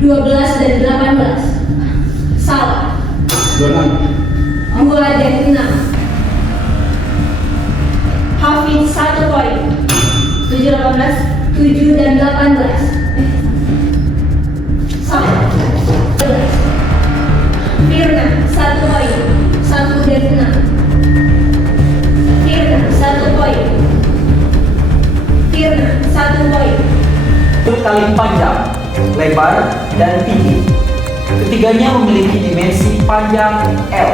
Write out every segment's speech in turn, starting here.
12 dan 18. Salah. 26. 2 dan 6. Hafiz 1 poin. 7 18. 7 dan 18. Salah. 11. Firna 1 poin. 1 dan 6. Firna 1 poin. Firna 1 poin. Kali panjang, lebar, dan tinggi. Ketiganya memiliki dimensi panjang L,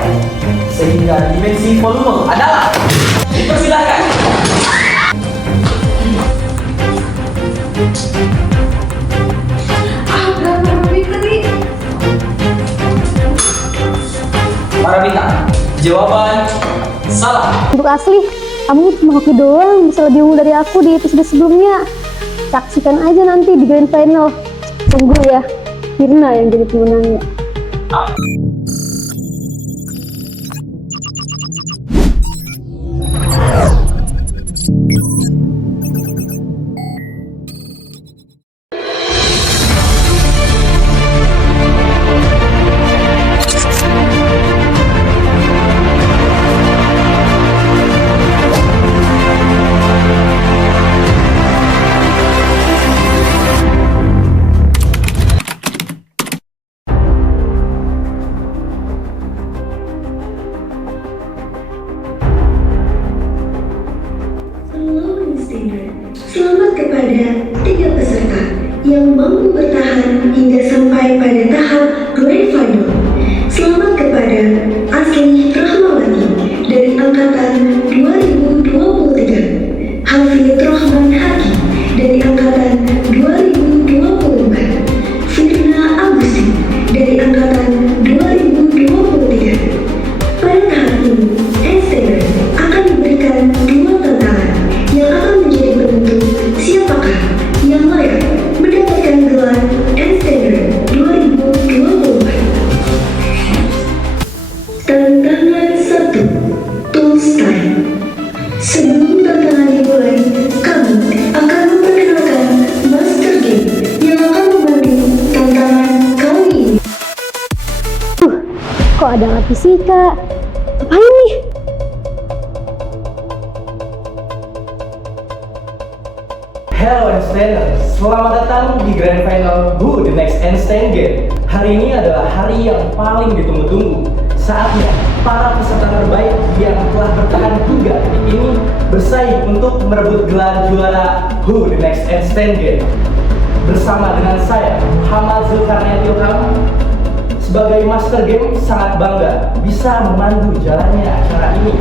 sehingga dimensi volume adalah dipersilakan. Berapa meter nih? Para bintang, jawaban salah. Untuk asli, kamu cuma hoki doang, bisa lebih unggul dari aku di episode sebelumnya. Saksikan aja nanti di grand final. Tunggu ya, Firna yang jadi pemenangnya. Selamat kepada 3 peserta yang mampu bertahan hingga sampai pada tahap grand final. Selamat kepada Asli Rahmawati dari angkatan 2023, Hafid Rahman Haki dari angkatan 2024, Firna Agusin dari angkatan 2023. Pada tahap ini, Einstein akan diberikan 2 tantangan yang akan menjadi penentu siapakah yang layak mendapatkan gelar Einstein 2024. Tantangan 1, Tools Time. Sebelum tantangan dimulai, kami akan memperkenalkan Master Game yang akan memandu tantangan kali ini. Kok ada alat fisika? Apa ini? Hello Einsteiners, selamat datang di Grand Final Who The Next Einstein Game. Hari ini adalah hari yang paling ditunggu-tunggu. Saatnya para peserta terbaik yang telah bertahan hingga detik ini bersaing untuk merebut gelar juara Who The Next Einstein Game. Bersama dengan saya, Hamad Zulkarnain Ilham, sebagai Master Game sangat bangga bisa memandu jalannya acara ini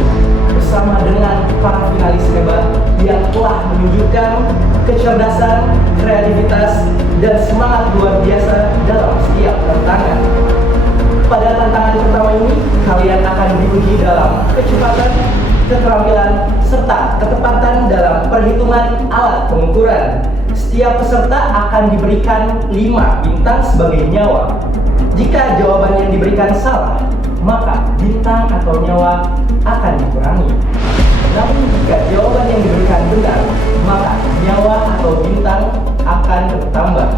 bersama dengan para finalis hebat yang telah menunjukkan kecerdasan, kreativitas, dan semangat luar biasa dalam setiap tantangan. Pada tantangan pertama ini, kalian akan diuji dalam kecepatan, keterampilan, serta ketepatan dalam perhitungan alat pengukuran. Setiap peserta akan diberikan 5 bintang sebagai nyawa. Jika jawaban yang diberikan salah, maka bintang atau nyawa akan dikurangi. Namun jika jawaban yang diberikan benar, maka nyawa atau bintang akan bertambah.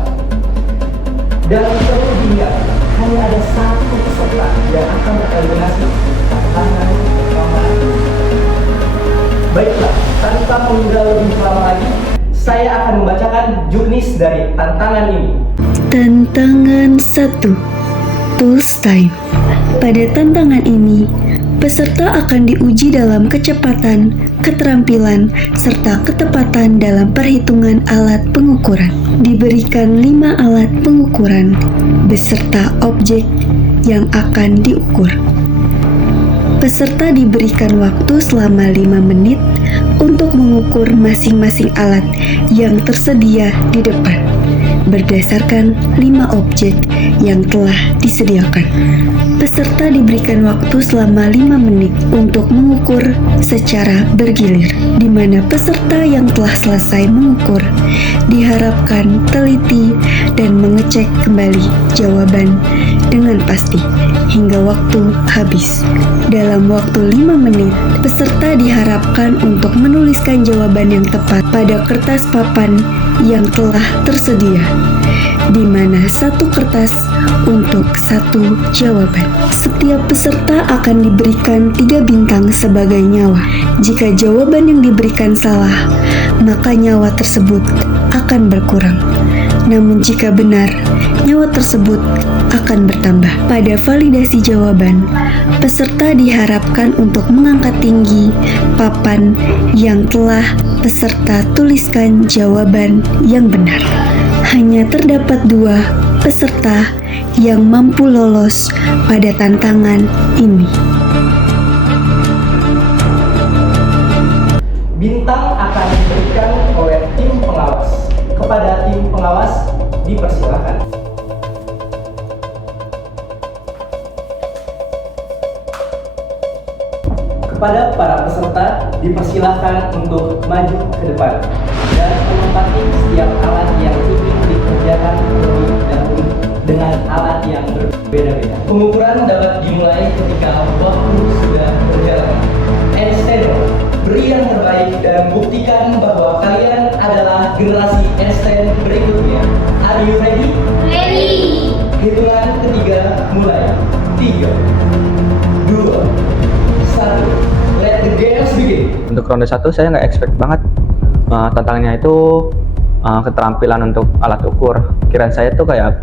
Dan perlu diingat, hanya ada 1 peserta yang akan bereliminasi tantangan pertama. Baiklah, tanpa menunda lebih lama lagi, saya akan membacakan jurnis dari tantangan ini. Tantangan 1, Tools Time. Pada tantangan ini, peserta akan diuji dalam kecepatan, keterampilan, serta ketepatan dalam perhitungan alat pengukuran. Diberikan 5 alat pengukuran beserta objek yang akan diukur. Peserta diberikan waktu selama 5 menit untuk mengukur masing-masing alat yang tersedia di depan berdasarkan 5 objek yang telah disediakan. Peserta diberikan waktu selama 5 menit untuk mengukur secara bergilir, di mana peserta yang telah selesai mengukur diharapkan teliti dan mengecek kembali jawaban dengan pasti hingga waktu habis. Dalam waktu 5 menit, peserta diharapkan untuk menuliskan jawaban yang tepat pada kertas papan yang telah tersedia. di mana satu kertas untuk satu jawaban. Setiap peserta akan diberikan 3 bintang sebagai nyawa. Jika jawaban yang diberikan salah, maka nyawa tersebut akan berkurang. Namun jika benar, nyawa tersebut akan bertambah. Pada validasi jawaban, peserta diharapkan untuk mengangkat tinggi papan yang telah peserta tuliskan jawaban yang benar. Hanya terdapat 2 peserta yang mampu lolos pada tantangan ini. Bintang akan diberikan oleh tim pengawas. Kepada tim pengawas dipersilakan. Kepada para peserta dipersilakan untuk maju ke depan dan menempati setiap alat yang ingin dikerjakan terlebih dahulu dengan alat yang berbeda-beda. Pengukuran dapat dimulai ketika waktu sudah berjalan. Einsteiner, beri yang terbaik dan buktikan bahwa kalian adalah generasi Einstein berikutnya. Are you ready? Ready. Hitungan ketiga mulai. 3, 2, 1. Let the games begin. Untuk ronde 1 saya nggak expect banget. Tantangannya itu keterampilan untuk alat ukur. Kiraan saya tuh kayak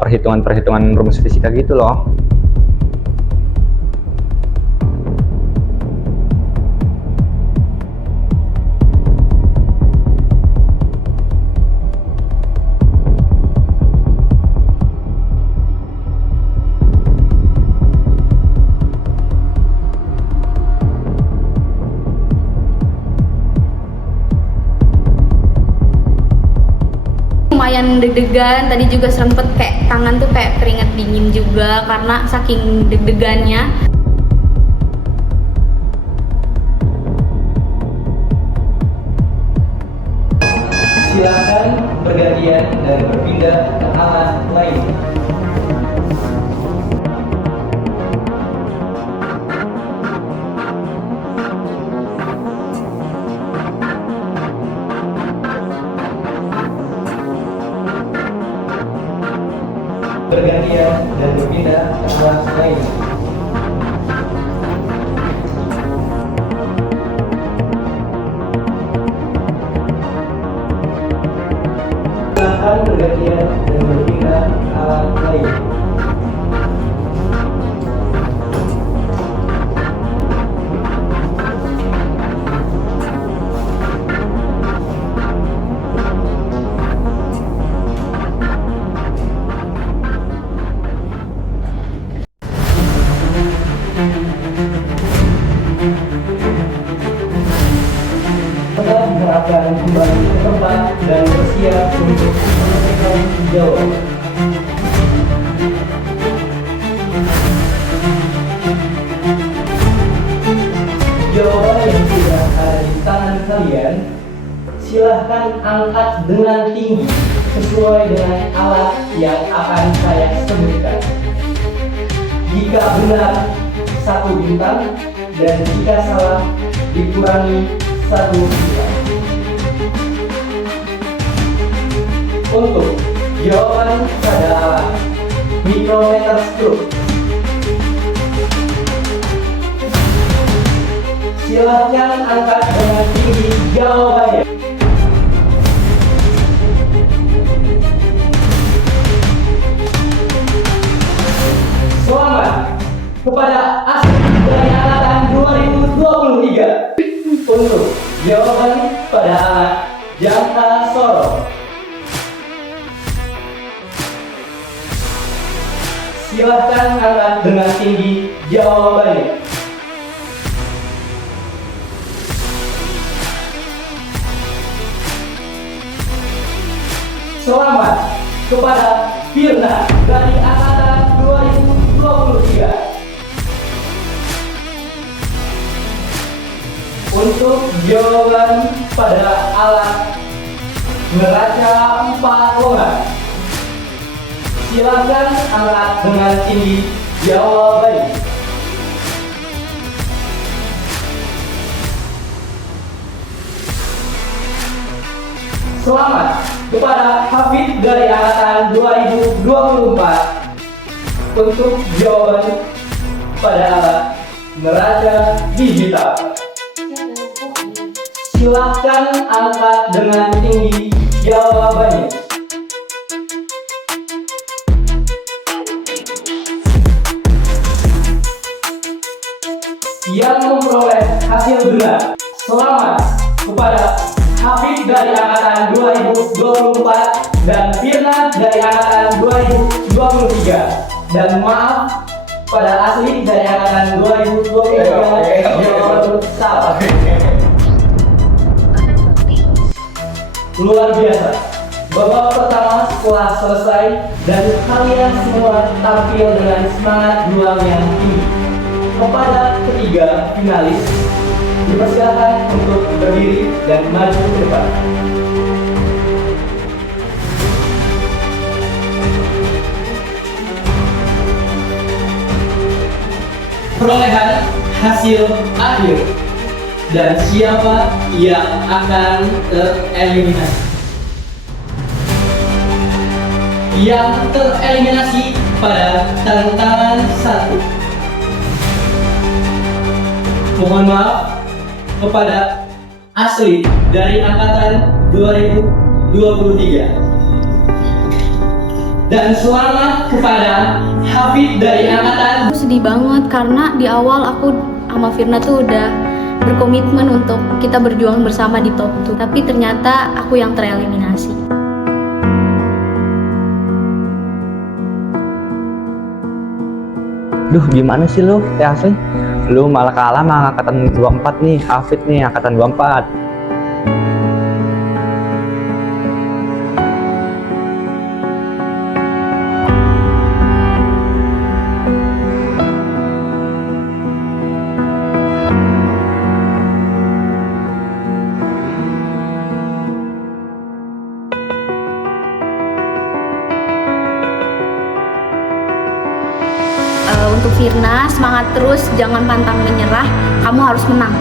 perhitungan-perhitungan rumus fisika gitu loh. Lumayan deg-degan, tadi juga sempet kayak tangan tuh kayak keringet dingin juga karena saking deg-degannya. Silakan bergantian dan berpindah ke alat lain. Bergantian dan berpindah ke alat lain. Silakan bergantian dan berpindah ke alat lain. Kita diharapkan kembali ke tempat dan bersiap untuk menyelesaikan jawaban. Jawaban yang sudah ada di tangan kalian, silahkan angkat dengan tinggi sesuai dengan alat yang akan saya sebutkan. Jika benar, 1 bintang, dan jika salah, dikurangi 1 bintang. Untuk jawaban pada alat micrometer stroke, silahkan angkat dengan tinggi jawabannya. Selamat kepada asli dari angkatan 2023 untuk jawaban pada alat jangka sorong. Silahkan angkat dengan tinggi jawabannya. Selamat kepada Firna dari angkatan 2023 untuk jawaban pada alat neraca 4 longgar. Silakan angkat dengan tinggi jawabannya. Selamat kepada Hafid dari angkatan 2024 untuk jawaban pada alat neraca digital. Silahkan angkat dengan tinggi jawabannya. Yang memperoleh hasil benar, selamat kepada Hafid dari angkatan 2024 dan Firna dari angkatan 2023. Dan maaf pada Asli dari angkatan 2023 jawaban salah. Luar biasa. Babak pertama setelah selesai dan kalian semua tampil dengan semangat juang yang tinggi. Kepada ketiga finalis, dipersilakan untuk berdiri dan maju ke depan. Perolehan hasil akhir dan siapa yang akan tereliminasi. Yang tereliminasi pada tantangan 1. Mohon maaf kepada Asli dari angkatan 2023. Dan selamat kepada Hafid dari angkatan. Aku sedih banget karena di awal aku sama Firna tuh udah berkomitmen untuk kita berjuang bersama di top 2. Tapi ternyata aku yang tereliminasi. Duh, gimana sih lu, Teh Asli? Lu malah kalah sama angkatan 24 nih, Hafid nih, angkatan 24. Untuk Firna, semangat terus, jangan pantang menyerah, kamu harus menang.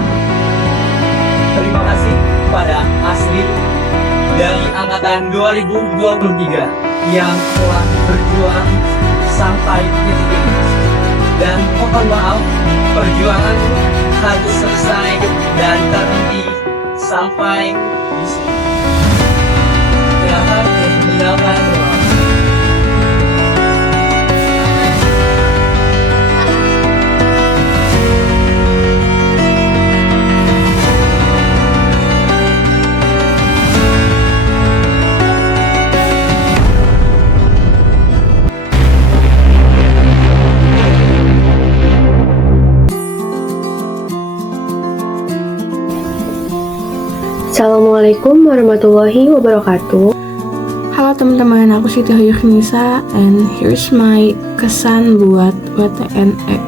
Terima kasih kepada Asli dari angkatan 2023 yang telah berjuang sampai titik ini. Dan mohon maaf, perjuangan harus selesai dan terhenti sampai di sini. Silakan meninggalkan ruangan. Assalamualaikum warahmatullahi wabarakatuh. Halo teman-teman, aku Siti Hayurnisa and here's my kesan buat WTNE.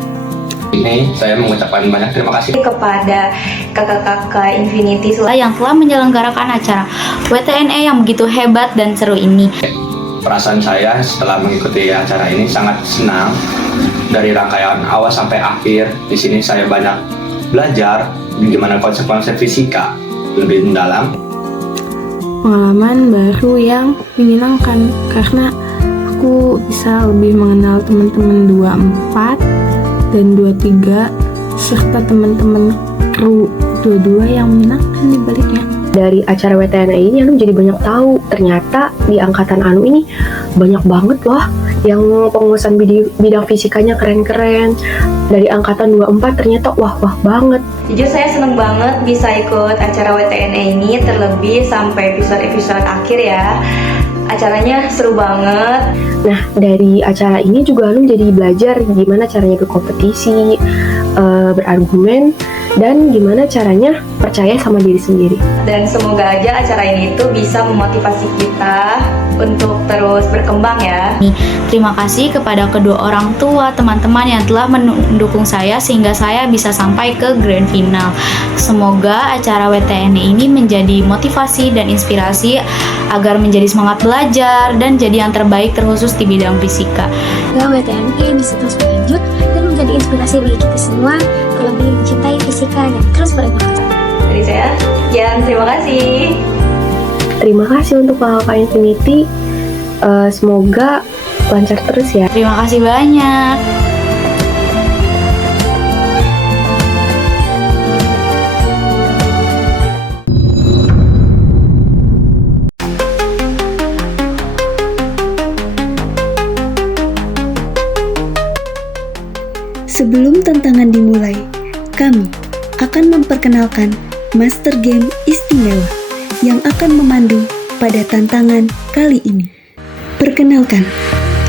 Ini saya mengucapkan banyak terima kasih kepada kakak-kakak Infinity Yang telah menyelenggarakan acara WTNE yang begitu hebat dan seru ini. Perasaan saya setelah mengikuti acara ini sangat senang. Dari rangkaian awal sampai akhir, di sini saya banyak belajar bagaimana konsep-konsep fisika lebih mendalam. Pengalaman baru yang menyenangkan karena aku bisa lebih mengenal teman-teman 24 dan 23 serta teman-teman kru 22 yang menyenangkan di baliknya. Dari acara WTNE ini Anu jadi banyak tahu, ternyata di angkatan Anu ini banyak banget loh yang penguasaan bidang fisikanya keren-keren. Dari angkatan 24 ternyata wah banget. Jujur saya seneng banget bisa ikut acara WTNE ini, terlebih sampai episode-episode akhir ya. Acaranya seru banget. Nah, dari acara ini juga Anu jadi belajar gimana caranya berkompetisi, berargumen, dan gimana caranya percaya sama diri sendiri. Dan semoga aja acara ini tuh bisa memotivasi kita untuk terus berkembang ya. Terima kasih kepada kedua orang tua, teman-teman yang telah mendukung saya sehingga saya bisa sampai ke grand final. Semoga acara WTNE ini menjadi motivasi dan inspirasi agar menjadi semangat belajar dan jadi yang terbaik terkhusus di bidang fisika. WTNE bisa terus berlanjut dan menjadi inspirasi bagi kita semua untuk lebih mencintai fisika dan terus berinovasi. Dari saya, Jan, terima kasih. Terima kasih untuk kakak Infinity. Semoga lancar terus ya. Terima kasih banyak. Sebelum tantangan dimulai, kami akan memperkenalkan master game istimewa yang akan memandu pada tantangan kali ini. Perkenalkan,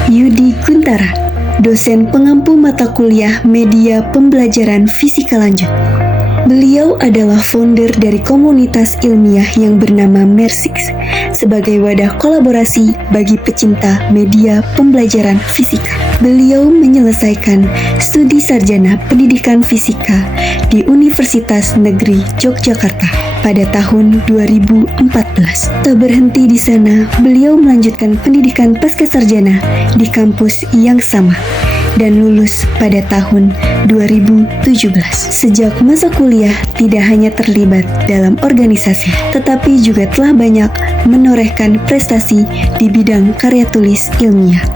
Yudi Guntara, dosen pengampu mata kuliah media pembelajaran fisika lanjut. Beliau adalah founder dari komunitas ilmiah yang bernama Mersix sebagai wadah kolaborasi bagi pecinta media pembelajaran fisika. Beliau menyelesaikan studi sarjana pendidikan fisika di Universitas Negeri Yogyakarta pada tahun 2014. Tak berhenti di sana, beliau melanjutkan pendidikan pascasarjana di kampus yang sama dan lulus pada tahun 2017. Sejak masa kuliah tidak hanya terlibat dalam organisasi, tetapi juga telah banyak menorehkan prestasi di bidang karya tulis ilmiah.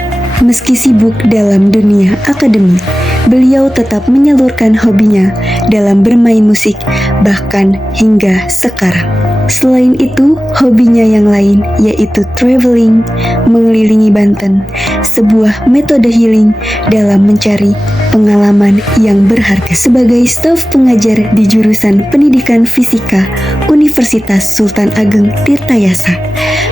Meski sibuk dalam dunia akademik, beliau tetap menyalurkan hobinya dalam bermain musik, bahkan hingga sekarang. Selain itu, hobinya yang lain yaitu traveling, mengelilingi Banten, sebuah metode healing dalam mencari pengalaman yang berharga. Sebagai staf pengajar di jurusan Pendidikan Fisika Universitas Sultan Ageng Tirtayasa,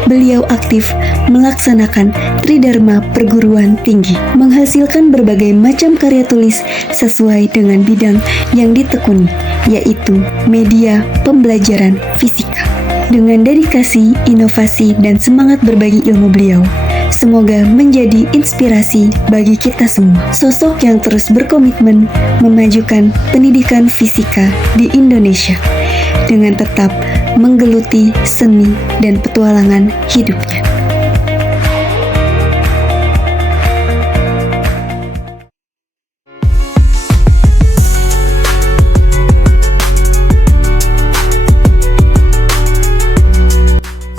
beliau aktif melaksanakan Tridharma Perguruan Tinggi, menghasilkan berbagai macam karya tulis sesuai dengan bidang yang ditekuni, yaitu media pembelajaran fisika. Dengan dedikasi, inovasi, dan semangat berbagi ilmu beliau, semoga menjadi inspirasi bagi kita semua. Sosok yang terus berkomitmen memajukan pendidikan fisika di Indonesia dengan tetap menggeluti seni dan petualangan hidupnya.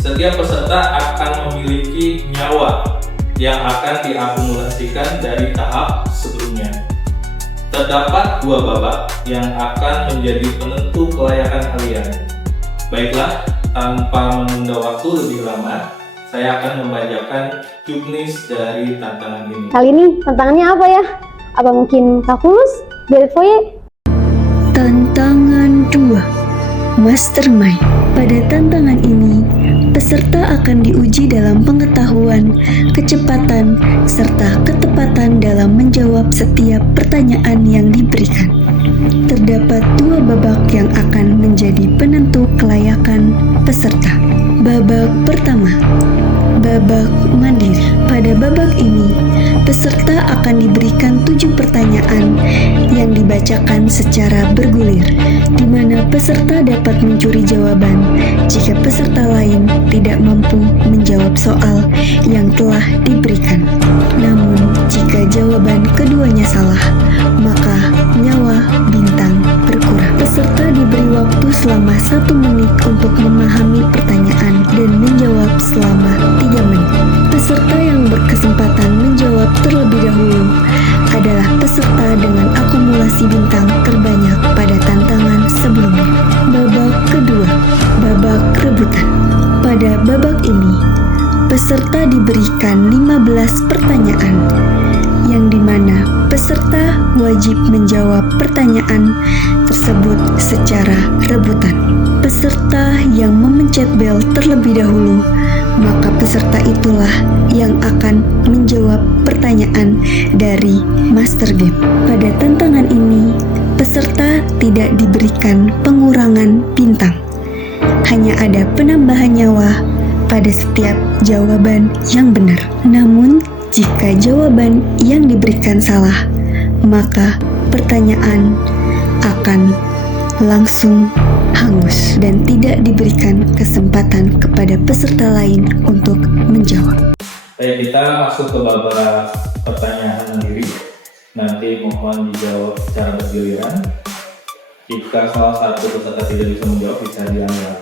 Setiap peserta akan memiliki nyawa yang akan diakumulasikan dari tahap sebelumnya. Terdapat 2 babak yang akan menjadi penentu kelayakan kalian. Baiklah, tanpa menunda waktu lebih lama, saya akan membacakan juknis dari tantangan ini. Kali ini tantangannya apa ya? Apa mungkin kalkulus? Berit foye? Tantangan 2, Mastermind. Pada tantangan ini, peserta akan diuji dalam pengetahuan, kecepatan, serta ketepatan dalam menjawab setiap pertanyaan yang diberikan. Terdapat 2 babak yang akan menjadi penentu kelayakan peserta. Babak pertama, babak mandiri. Pada babak ini, peserta akan diberikan 7 pertanyaan yang dibacakan secara bergulir, di mana peserta dapat mencuri jawaban jika peserta lain tidak mampu menjawab soal yang telah diberikan. Namun, jika jawaban keduanya salah, maka nyawa bintang berkurang. Peserta diberi waktu selama 1 menit untuk memahami pertanyaan dan menjawab selama 3 menit. Peserta yang berkesempatan menjawab terlebih dahulu adalah peserta dengan akumulasi bintang terbanyak pada tantangan sebelumnya. Babak kedua, babak rebutan. Pada babak ini, peserta diberikan 15 pertanyaan, yang dimana peserta wajib menjawab pertanyaan tersebut secara rebutan. Peserta yang memencet bel terlebih dahulu, maka peserta itulah yang akan menjawab pertanyaan dari Master Game. Pada tantangan ini, peserta tidak diberikan pengurangan bintang. Hanya ada penambahan nyawa pada setiap jawaban yang benar. Namun, jika jawaban yang diberikan salah, maka pertanyaan akan langsung hangus dan tidak diberikan kesempatan kepada peserta lain untuk menjawab. Baik, kita masuk ke babak pertanyaan mandiri. Nanti mohon dijawab secara bergiliran. Jika salah satu peserta tidak bisa menjawab, bisa dianggap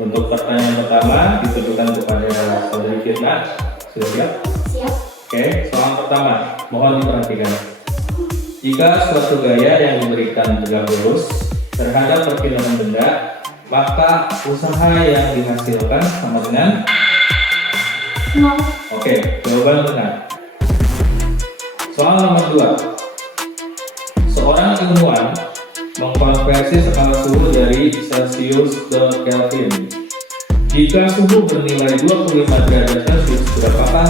Untuk pertanyaan pertama ditujukan kepada saudari Firna. Sudah siap? Siap. Oke, soal pertama, mohon diperhatikan. Jika suatu gaya yang diberikan tegak lurus terhadap perpindahan benda, maka usaha yang dihasilkan sama dengan Nol. Oke, jawaban benar. Soal nomor 2. Seorang ilmuwan mengkonversi skala suhu dari Celsius ke Kelvin. Jika suhu bernilai 25 derajat Celcius, berapakah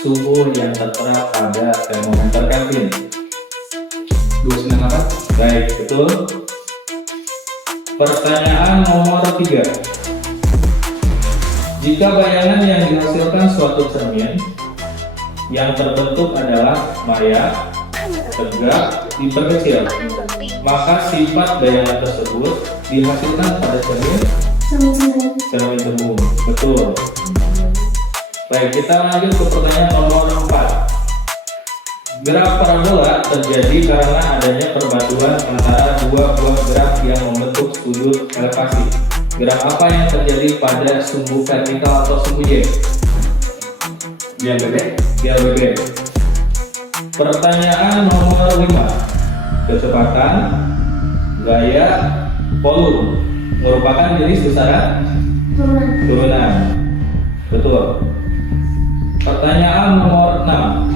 suhu yang tertera pada termometer Kelvin? 298. Baik, betul. Pertanyaan nomor 3. Jika bayangan yang dihasilkan suatu cermin yang terbentuk adalah maya, tegak, diperkecil, maka sifat bayangan tersebut dihasilkan pada cermin semu. Betul. Baik, kita lanjut ke pertanyaan nomor 4. Gerak parabola terjadi karena adanya perbatuan antara dua buah gerak yang membentuk sudut elevasi. Gerak apa yang terjadi pada sumbu vertikal atau sumbu Y? Yang bebek. GLBB. Pertanyaan nomor 5. Kecepatan, gaya, volume merupakan jenis besaran turunan. Betul. Pertanyaan nomor 6.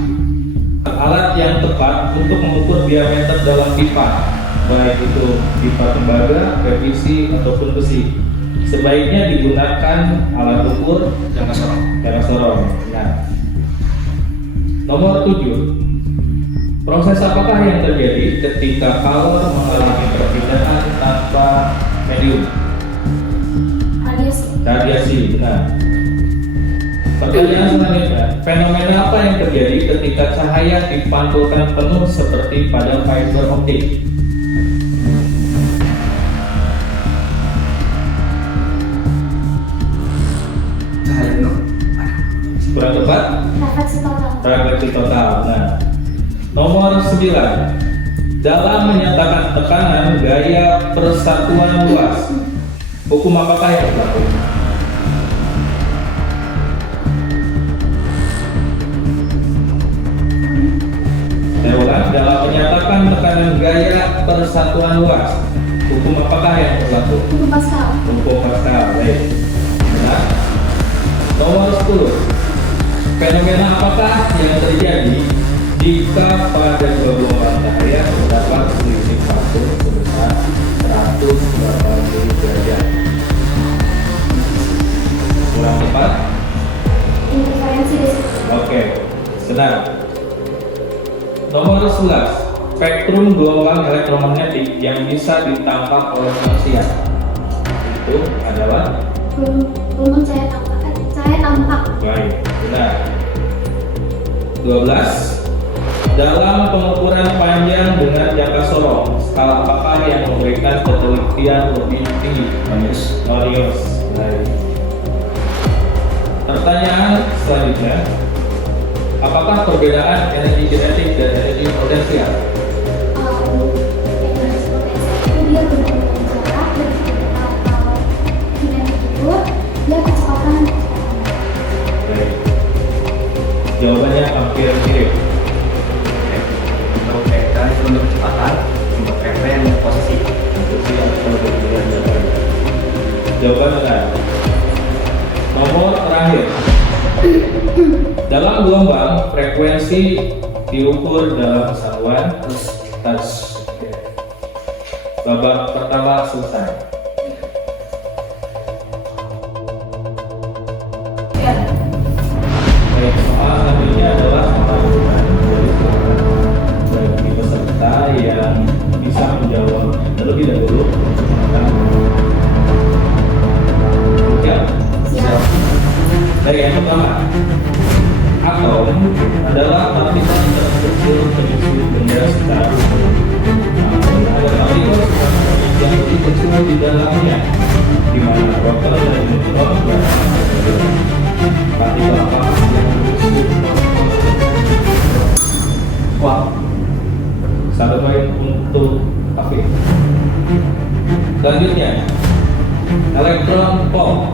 Alat yang tepat untuk mengukur diameter dalam pipa, baik itu pipa tembaga, PVC ataupun besi, sebaiknya digunakan alat ukur Jangka sorong. Nah. Nomor 7. Proses apakah yang terjadi ketika color mengalami perpindahan tanpa medium? Radiasi. Benar. Pertanyaan selanjutnya, fenomena apa yang terjadi ketika cahaya dipantulkan penuh seperti pada fiber optik? Cahaya penuh. Kurang tepat? Refleksi total. Nah, nomor 9. Dalam menyatakan tekanan gaya persatuan luas, hukum apakah yang berlaku? Saya ulang, dalam menyatakan tekanan gaya persatuan luas, hukum apakah yang berlaku? Hukum Pascal. Hukum Pascal. Baik. Benar. Nomor 10. Fenomena apakah yang terjadi jika pada dua gelombang cahaya terdapat selisih fase sebesar 180 derajat? Kurang tepat? Interferensi di situ. Oke, benar. Nomor 11. Spektrum gelombang elektromagnetik yang bisa ditangkap oleh manusia itu adalah Gelombang cahaya tampak. baik, benar. 12. Dalam pengukuran panjang dengan jangka sorong, skala apakah yang memberikan ketelitian lebih tinggi? Radius. Baik. Pertanyaan selanjutnya, apakah perbedaan energi kinetik dan energi potensial? Energi potensial itu dia berhubungan jarak, dan kalau kinetik itu dia kecepatan. Baik. Jawabannya hampir mirip. Untuk vektor itu untuk kecepatan, untuk vektor untuk posisi. Jawaban benar. Nomor terakhir. Dalam gelombang, frekuensi diukur dalam satuan hertz. Babak pertama selesai. Baik, soal selanjutnya adalah soal bagi peserta yang bisa menjawab terlebih dahulu. Siap? Baik, yang pertama, atom adalah partikel terkecil penyusun benda secara umum. Namun ada partikel yang lebih kecil di dalamnya, di mana proton dan neutron berada. Partikel apa yang menyusun? Wah, satu poin untuk Afif. Selanjutnya, elektron pop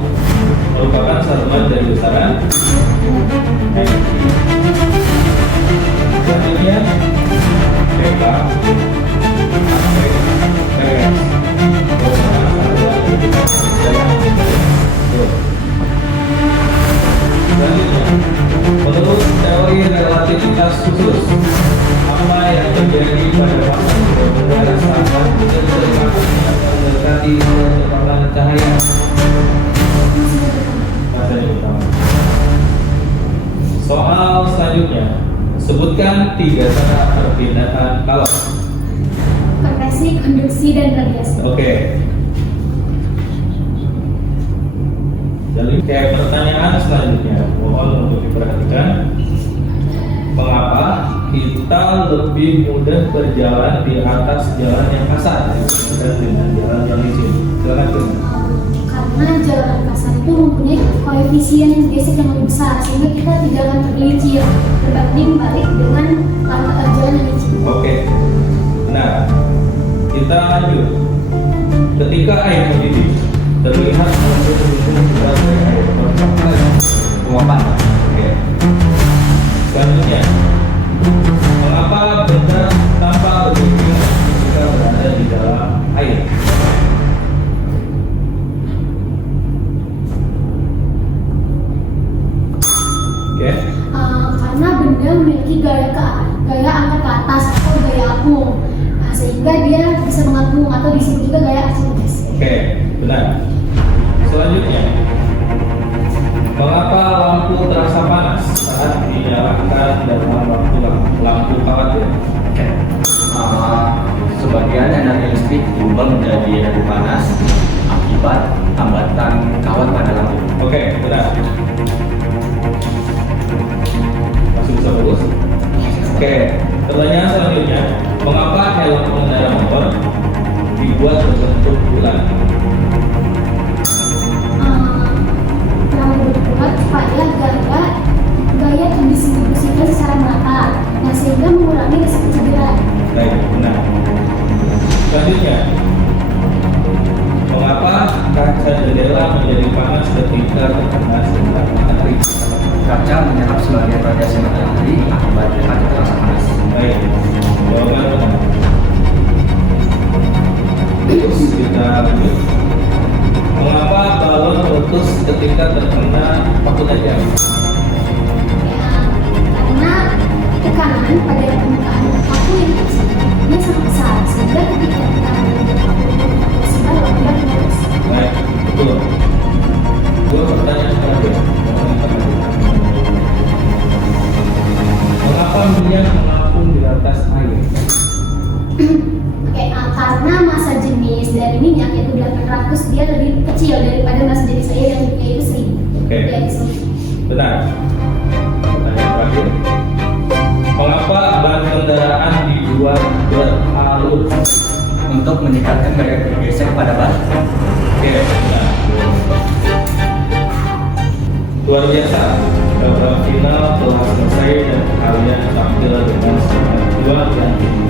khusus. Apa yang terjadi pada waktu berkendara saat kecepatan mendekati kecepatan cahaya? Masa yang utama. Soal selanjutnya, sebutkan 3 tanda perpindahan kalor. Konveksi, konduksi, dan radiasi. Oke. Jadi kayak pertanyaan selanjutnya, mohon untuk diperhatikan. Mengapa kita lebih mudah berjalan di atas jalan yang kasar dibandingkan dengan jalan yang licin? Silakan Kun. Karena jalan kasar itu mempunyai koefisien gesek yang lebih besar, sehingga kita tidak akan tergelincir berbanding balik dengan jalan yang licin. Oke. Nah, kita lanjut. Ketika air mendidih, terlihat mengumpul berat dari air. Penguapan. Oke. Selanjutnya, mengapa benda tampak lebih ringan jika berada di dalam air? Oke. Karena benda memiliki gaya angkat ke atas atau gaya apung, sehingga dia bisa mengapung, atau disebut juga gaya Archimedes. Oke, benar. Selanjutnya, mengapa lampu terasa panas saat dinyalakan dalam waktu lampu kawat ya? Oke. Sebagian energi listrik berubah menjadi energi panas akibat hambatan kawat pada lampu. Oke, benar. Masih bisa fokus? Oke, pertanyaan selanjutnya, mengapa helm pengendara motor dibuat berbentuk bulat? Yang berbuat supaya gaya didistribusikan secara merata, nah sehingga mengurangi risiko cedera. Baik, benar. Selanjutnya, mengapa kaca jendela menjadi panas ketika terkena sinar matahari? Kaca menyerap sebagian radiasi matahari akibatnya kaca terasa panas. Baik, jawaban benar. Terus kita lanjut. Mengapa balon meletus ketika terkena paku tajam? Karena tekanan pada permukaan paku yang ini sangat besar, sehingga ketika kita balon meletus. Baik, betul. Dua pertanyaan terakhir. Mengapa minyak mengapung di atas air? Karena massa jenis dari minyak yaitu 800, dia lebih kecil daripada massa jenis air yang yaitu 1000. Oke. Ya, itu. Benar. Pertanyaan terakhir. Mengapa ban kendaraan dibuat beralur? Untuk meningkatkan gaya bergeser pada ban. Oke, benar. Luar biasa. Babak final telah selesai dan kalian tampil dengan semangat juang dan tinggi.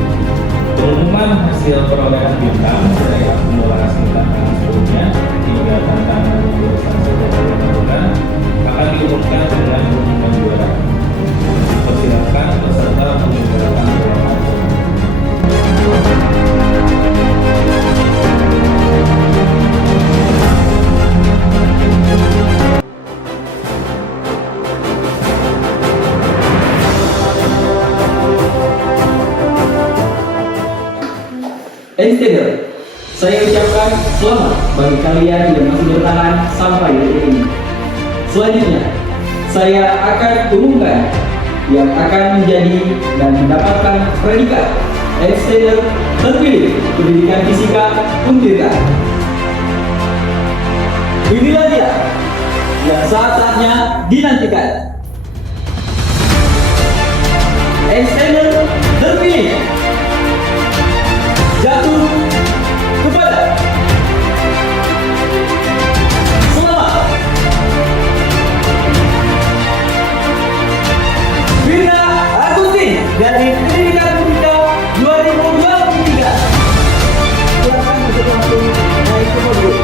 Pengumuman hasil perolehan bintang dari akumulasi tantangan sebelumnya hingga tantangan lulusan sekolah dilakukan akan diumumkan dengan pengumuman juara. Persilakan peserta menyebarkan perolehan. Ensteder, saya ucapkan selamat bagi kalian yang masih bertahan sampai detik ini. Selanjutnya, saya akan umumkan yang akan menjadi dan mendapatkan predikat Ensteder terpilih pendidikan fisika Untirta. Inilah dia yang saat-saatnya dinantikan. Ensteder terpilih jatuh kepada selamat Firna Agustin dari Pendidikan Fisika 2023. Silakan untuk langsung naik ke podium.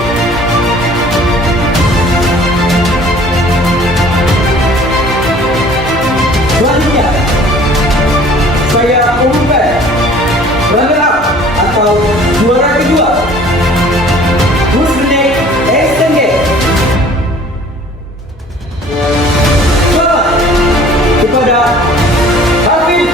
Selanjutnya, saya umumkan runner up atau juara kedua Husnek SNG. Selamat kepada Hafid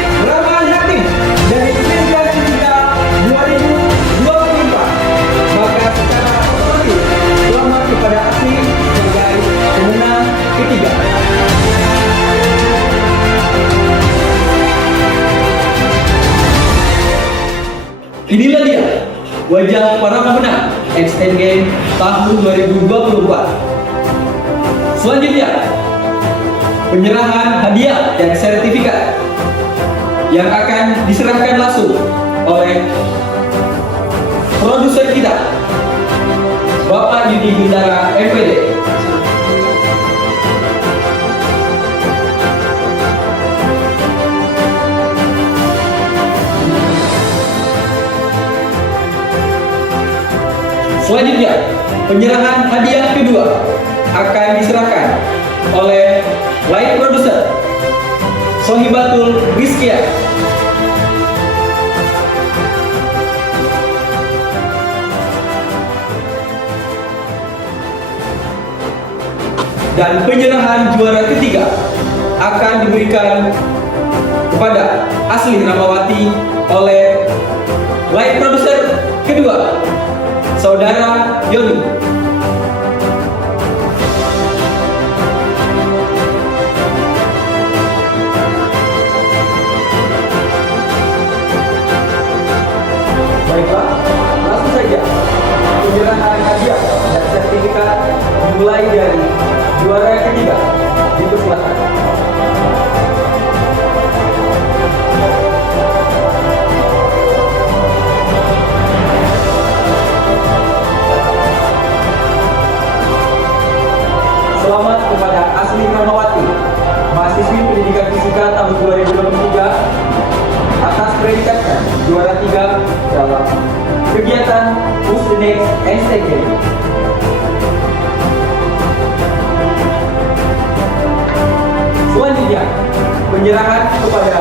Inilah dia wajah para pemenang Extend Game tahun 2024. Selanjutnya, penyerahan hadiah dan sertifikat yang akan diserahkan langsung oleh produser kita, Bapak Yudi Guntara MPD. Selanjutnya, penyerahan hadiah kedua akan diserahkan oleh light producer Sohibatul Rizkia. Dan penyerahan juara ketiga akan diberikan kepada Asli Ramawati oleh light producer kedua, Saudara Yoni. Baiklah, langsung saja penyerahan hadiah dan sertifikat dimulai dari juara ketiga. Dipersilakan. Selamat kepada Asli Ramawati, mahasiswi pendidikan fisika tahun 2023 atas predikatnya juara 3 dalam kegiatan Who's the Next Einstein Game. Selanjutnya, penyerahan kepada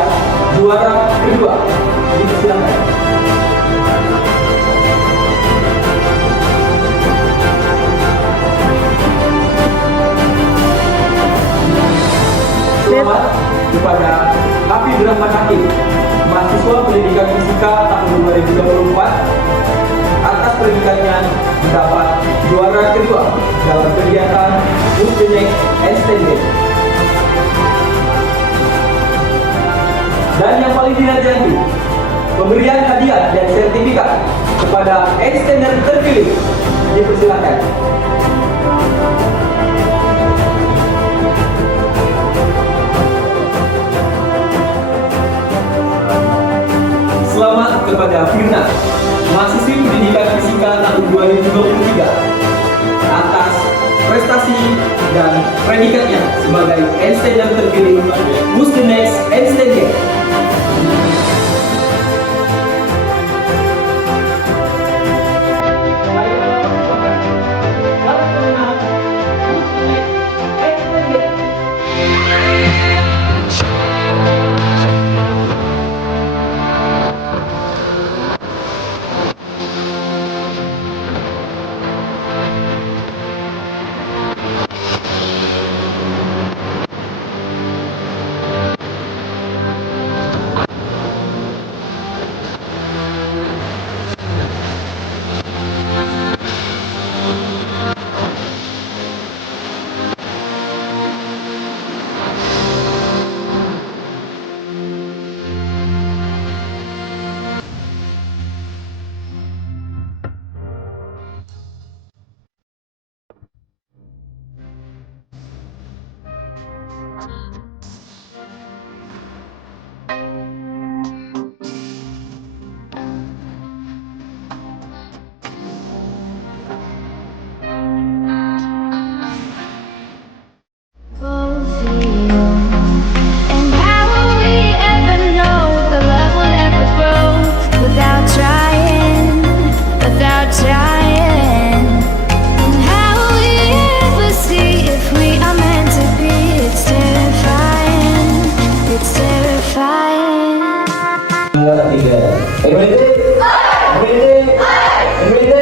juara kedua. Dipersilakan. Selamat kepada Hafid Rahman Hakim, mahasiswa pendidikan fisika tahun 2024 atas predikatnya mendapat juara kedua dalam kegiatan Who's the Next Einstein Game. Dan yang paling dinanti, pemberian hadiah dan sertifikat kepada Einsteiner terpilih. Dipersilakan. Selamat kepada Firna, mahasiswi pendidikan fisika tahun 2023 atas prestasi dan predikatnya sebagai Einsteiner terpilih Who's the Next Einstein Game. Everyday, everyday, everyday.